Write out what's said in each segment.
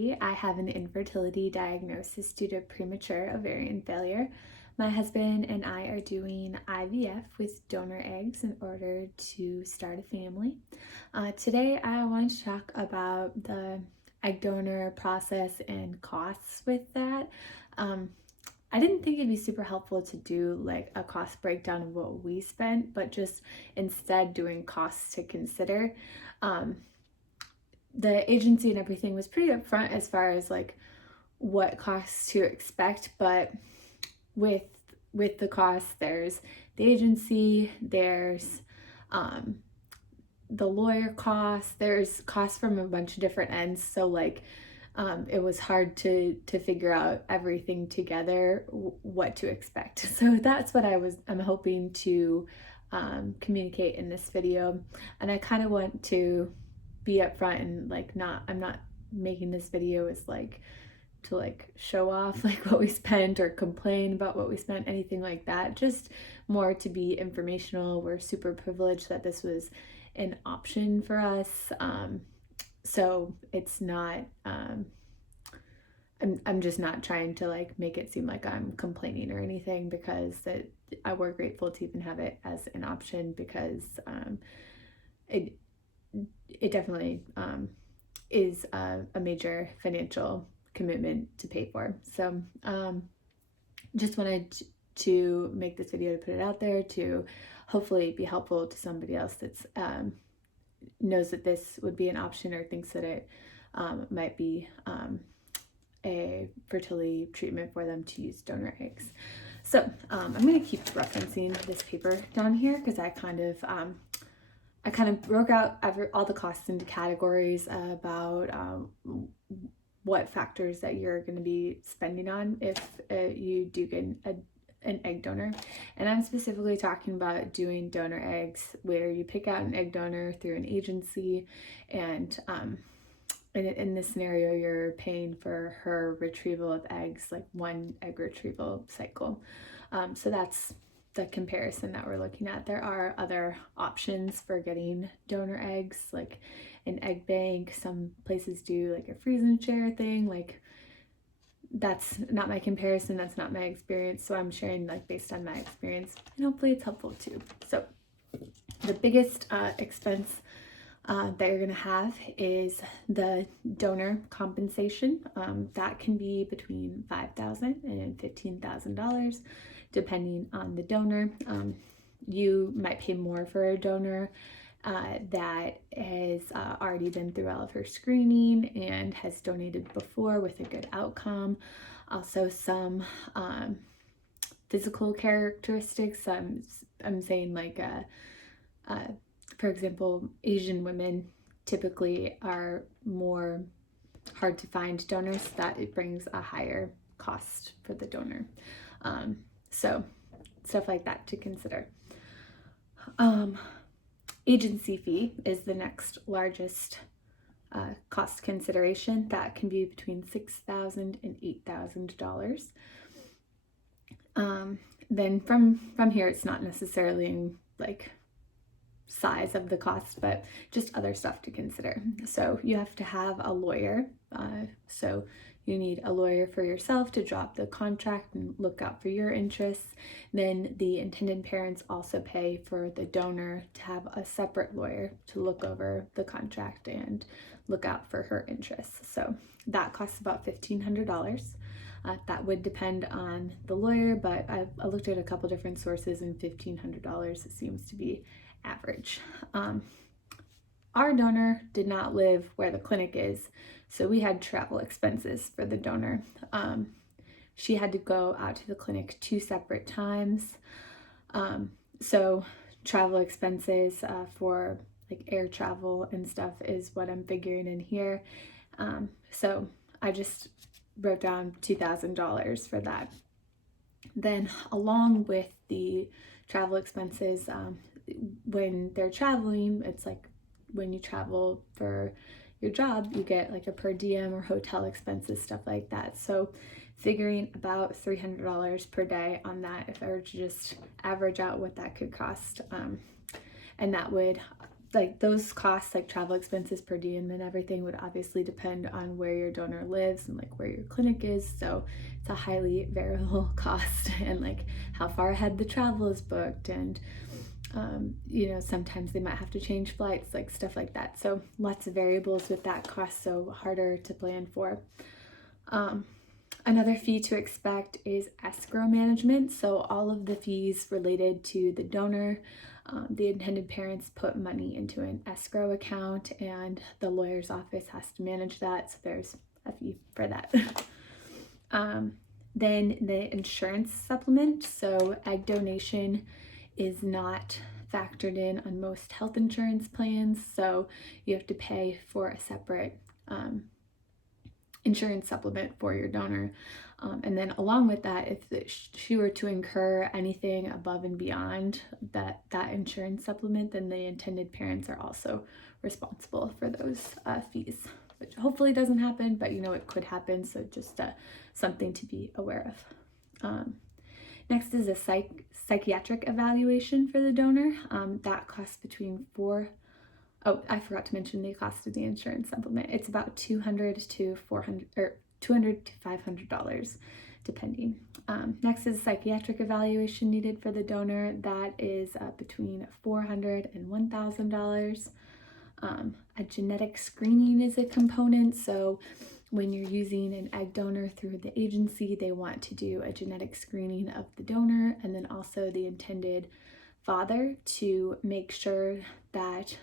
3. I have an infertility diagnosis due to premature ovarian failure. My husband and I are doing IVF with donor eggs in order to start a family. Today I want to talk about the egg donor process and costs with that. I didn't think it'd be super helpful to do like a cost breakdown of what we spent, but just instead doing costs to consider. The agency and everything was pretty upfront as far as like what costs to expect, but with the costs, there's the agency, there's the lawyer costs, there's costs from a bunch of different ends. So like it was hard to figure out everything together, what to expect. So that's what I'm hoping to communicate in this video. And I kind of want to be upfront and like I'm not making this video as like to like show off like what we spent or complain about what we spent, anything like that. Just more to be informational. We're super privileged that this was an option for us. So it's not I'm just not trying to like make it seem like I'm complaining or anything, because we're grateful to even have it as an option, because it definitely is a major financial commitment to pay for. So just wanted to make this video to put it out there to hopefully be helpful to somebody else that's knows that this would be an option or thinks that it might be a fertility treatment for them to use donor eggs. So I'm going to keep referencing this paper down here because I kind of broke out all the costs into categories about what factors that you're going to be spending on if you do get an egg donor. And I'm specifically talking about doing donor eggs where you pick out an egg donor through an agency, and in this scenario you're paying for her retrieval of eggs, like one egg retrieval cycle. So that's the comparison that we're looking at. There are other options for getting donor eggs, like an egg bank. Some places do like a freeze and share thing. Like, that's not my comparison, that's not my experience, so I'm sharing like based on my experience, and hopefully it's helpful too. So the biggest expense that you're gonna have is the donor compensation. That can be between $5,000 and $15,000 depending on the donor. You might pay more for a donor that has already been through all of her screening and has donated before with a good outcome. Also some physical characteristics. I'm saying like for example, Asian women typically are more hard to find donors, that it brings a higher cost for the donor. So stuff like that to consider. Agency fee is the next largest cost consideration. That can be between $6,000 and $8,000. Then from here, it's not necessarily in like size of the cost, but just other stuff to consider. So you have to have a lawyer. So you need a lawyer for yourself to draw up the contract and look out for your interests. Then the intended parents also pay for the donor to have a separate lawyer to look over the contract and look out for her interests. So that costs about $1,500. That would depend on the lawyer, but I looked at a couple different sources, and $1,500 seems to be average. Our donor did not live where the clinic is, so we had travel expenses for the donor. She had to go out to the clinic 2 separate times. So travel expenses for like air travel and stuff is what I'm figuring in here. So I just wrote down $2,000 for that. Then along with the travel expenses, when they're traveling, it's like when you travel for your job, you get like a per diem or hotel expenses, stuff like that. So figuring about $300 per day on that, if I were to just average out what that could cost. And that would like those costs, like travel expenses per diem and everything, would obviously depend on where your donor lives and like where your clinic is. So it's a highly variable cost, and like how far ahead the travel is booked, and you know, sometimes they might have to change flights, like stuff like that. So lots of variables with that cost, so harder to plan for. Another fee to expect is escrow management. So all of the fees related to the donor, the intended parents put money into an escrow account, and the lawyer's office has to manage that. So there's a fee for that. Then the insurance supplement. So egg donation is not factored in on most health insurance plans. So you have to pay for a separate insurance supplement for your donor. And then along with that, if she were to incur anything above and beyond that insurance supplement, then the intended parents are also responsible for those fees, which hopefully doesn't happen, but you know, it could happen. So just something to be aware of. Next is a psychiatric evaluation for the donor. That costs between I forgot to mention the cost of the insurance supplement. It's about $200 to $500, depending. Next is psychiatric evaluation needed for the donor. That is between $400 and $1,000. A genetic screening is a component. So when you're using an egg donor through the agency, they want to do a genetic screening of the donor and then also the intended father to make sure that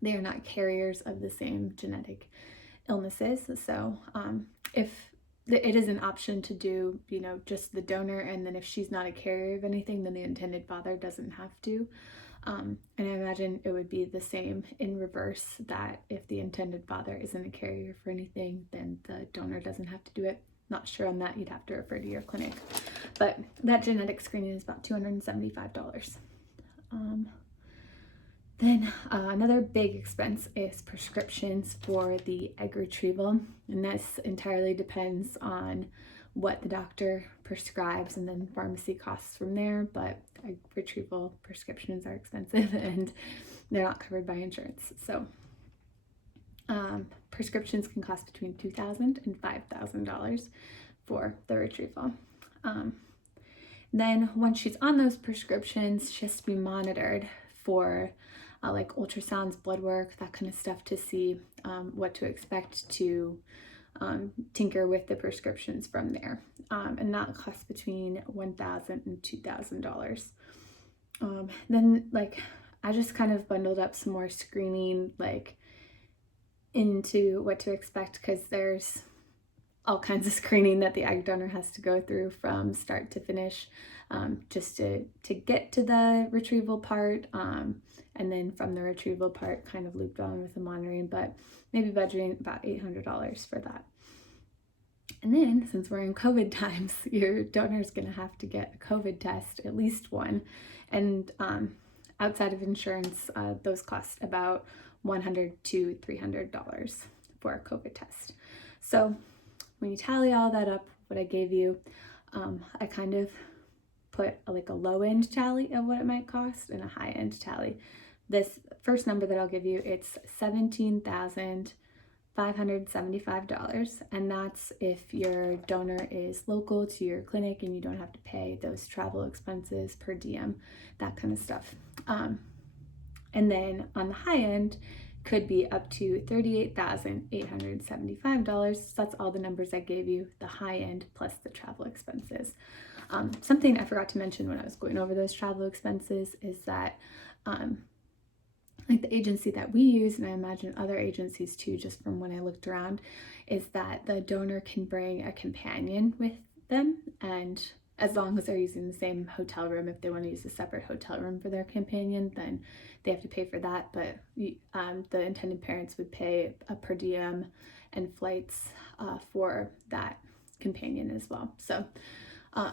they are not carriers of the same genetic illnesses. So if it is an option to do, you know, just the donor, and then if she's not a carrier of anything, then the intended father doesn't have to. And I imagine it would be the same in reverse, that if the intended father isn't a carrier for anything, then the donor doesn't have to do it. Not sure on that, you'd have to refer to your clinic. But that genetic screening is about $275. Then another big expense is prescriptions for the egg retrieval, and this entirely depends on what the doctor prescribes, and then pharmacy costs from there. But egg retrieval prescriptions are expensive and they're not covered by insurance. So prescriptions can cost between $2,000 and $5,000 for the retrieval. Then once she's on those prescriptions, she has to be monitored for like ultrasounds, blood work, that kind of stuff, to see what to expect, to tinker with the prescriptions from there. And that costs between $1,000 and $2,000. Then like I just kind of bundled up some more screening like into what to expect, because there's all kinds of screening that the egg donor has to go through from start to finish, just to get to the retrieval part, and then from the retrieval part kind of looped on with the monitoring, but maybe budgeting about $800 for that. And then since we're in COVID times, your donor is going to have to get a COVID test, at least one, and outside of insurance, those cost about $100 to $300 for a COVID test. So when you tally all that up, what I gave you, I kind of put like a low end tally of what it might cost and a high end tally. This first number that I'll give you, it's $17,575, and that's if your donor is local to your clinic and you don't have to pay those travel expenses per diem, that kind of stuff. And then on the high end, could be up to $38,875. So that's all the numbers I gave you, the high end plus the travel expenses. Something I forgot to mention when I was going over those travel expenses is that like the agency that we use, and I imagine other agencies too, just from when I looked around, is that the donor can bring a companion with them, and as long as they're using the same hotel room, if they want to use a separate hotel room for their companion, then they have to pay for that. But the intended parents would pay a per diem and flights for that companion as well. So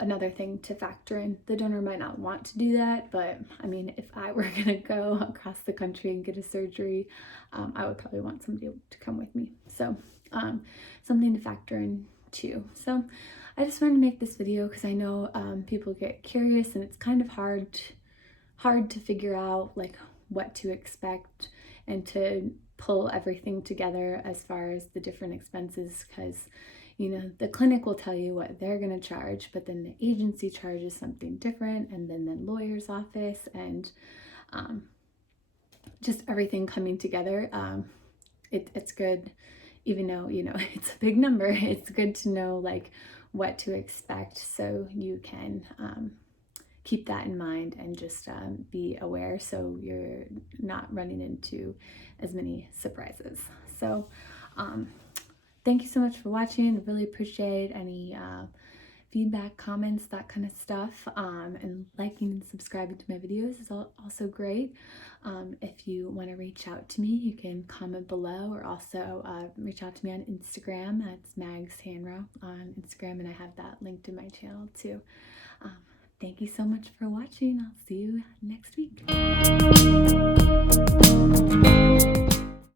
another thing to factor in, the donor might not want to do that, but I mean, if I were gonna go across the country and get a surgery, I would probably want somebody to come with me. So something to factor in too. So I just wanted to make this video because I know people get curious, and it's kind of hard to figure out like what to expect and to pull everything together as far as the different expenses, because you know, the clinic will tell you what they're going to charge, but then the agency charges something different, and then the lawyer's office, and just everything coming together. It's good, even though, you know, it's a big number, it's good to know like what to expect, so you can keep that in mind and just be aware, so you're not running into as many surprises. So thank you so much for watching. I really appreciate any feedback, comments, that kind of stuff. And liking and subscribing to my videos is also great. If you want to reach out to me, you can comment below, or also reach out to me on Instagram. That's Mags Hanro on Instagram, and I have that linked in my channel too. Thank you so much for watching. I'll see you next week.